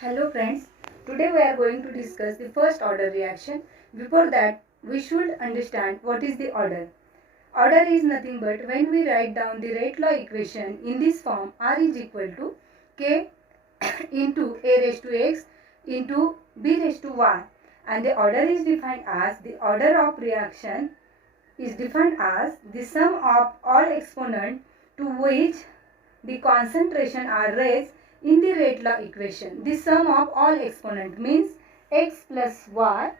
Hello friends, today we are going to discuss the first order reaction. Before that, we should understand what is the order. Order is nothing but when we write down the rate law equation in this form, R is equal to K into A raised to X into B raised to Y, and the order is defined as the order of reaction is defined as the sum of all exponents to which the concentration are raised in the rate law equation. The sum of all exponent means x plus y.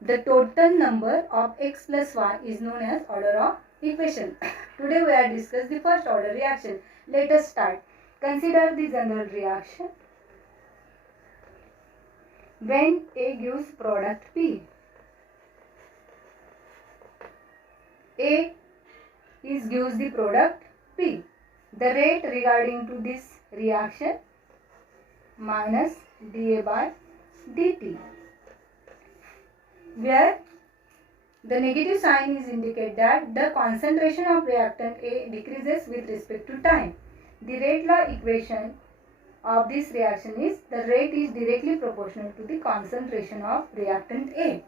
The total number of x plus y is known as order of equation. Today we are discuss the first order reaction. Let us start. Consider the general reaction. When A gives product P, A gives the product P. The rate regarding to this reaction minus dA by dt, where the negative sign is indicate that the concentration of reactant A decreases with respect to time. The rate law equation of this reaction is the rate is directly proportional to the concentration of reactant A.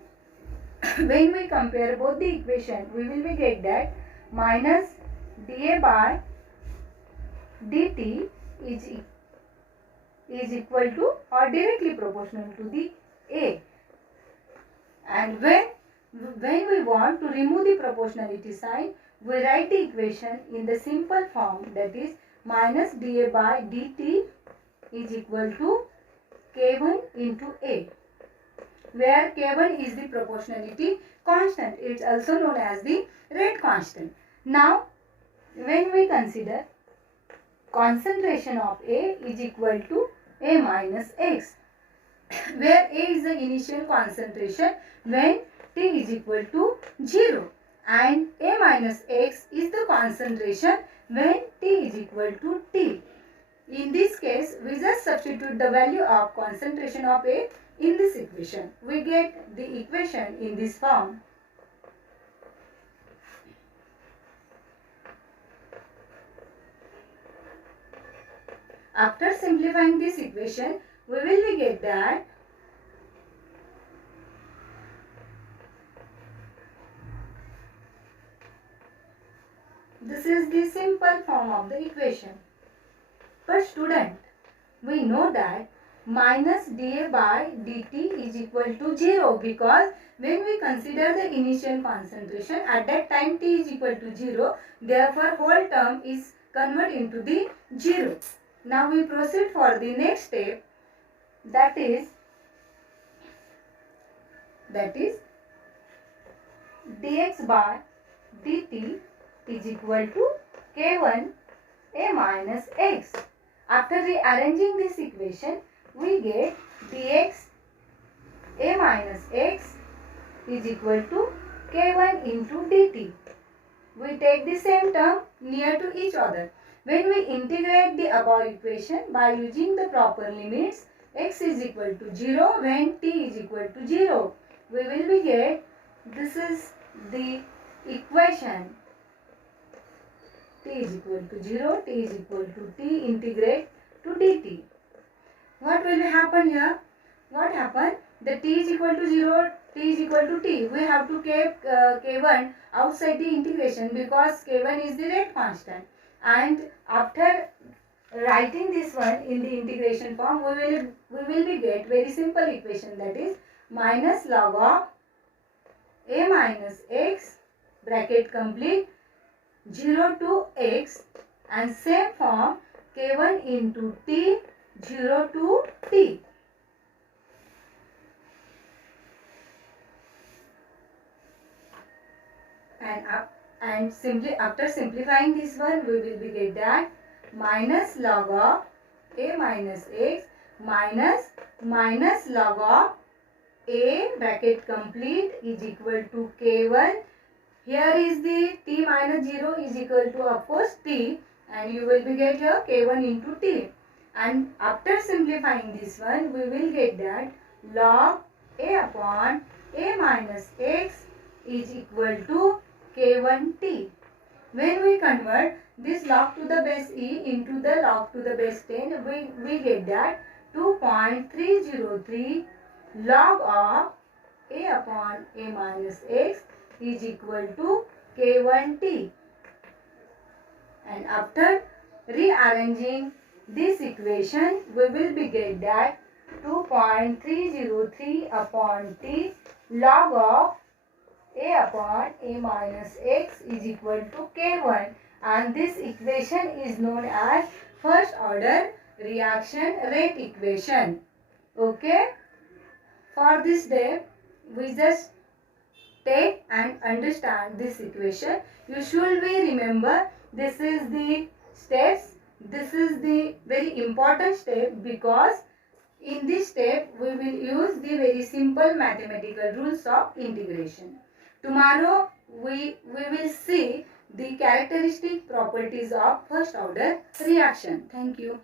When we compare both the equation, we will be get that minus dA by dt is equal to or directly proportional to the A. And when we want to remove the proportionality sign, we write the equation in the simple form, that is minus dA by dt is equal to K1 into A, where K1 is the proportionality constant. It is also known as the rate constant. Now, when we consider concentration of A is equal to A minus X, where A is the initial concentration when T is equal to 0 and A minus X is the concentration when T is equal to T. In this case, we just substitute the value of concentration of A in this equation. We get the equation in this form. After simplifying this equation, we will get that this is the simple form of the equation. But student, we know that minus dA by dt is equal to 0, because when we consider the initial concentration, at that time T is equal to 0, therefore whole term is converted into the 0. Now we proceed for the next step, that is dx by dt is equal to K1 A minus X. After rearranging this equation, we get dx A minus X is equal to K1 into dt. We take the same term near to each other. When we integrate the above equation by using the proper limits, x is equal to 0 when t is equal to 0, we will be get, this is the equation, t is equal to 0, t is equal to t, integrate to dt. What will happen here? What happened? The t is equal to 0, t is equal to t. We have to keep k1 outside the integration because k1 is the rate constant. And after writing this one in the integration form, we will be get very simple equation, that is minus log of A minus X bracket complete 0 to X, and same form K1 into T 0 to T. And simply after simplifying this one, we will be get that minus log of A minus X minus log of A bracket complete is equal to K1. Here is the T minus 0 is equal to, of course, T, and you will be get here K1 into T. And after simplifying this one, we will get that log A upon A minus X is equal to K1T. When we convert this log to the base e into the log to the base 10, we get that 2.303 log of a upon a minus x is equal to k1t. And after rearranging this equation, we will be get that 2.303 upon t log of a upon a minus x is equal to k1, and this equation is known as first order reaction rate equation. Okay, for this step we just take and understand this equation. You should be remember this is the steps. This is the very important step because in this step we will use the very simple mathematical rules of integration. Tomorrow we will see the characteristic properties of first order reaction. Thank you.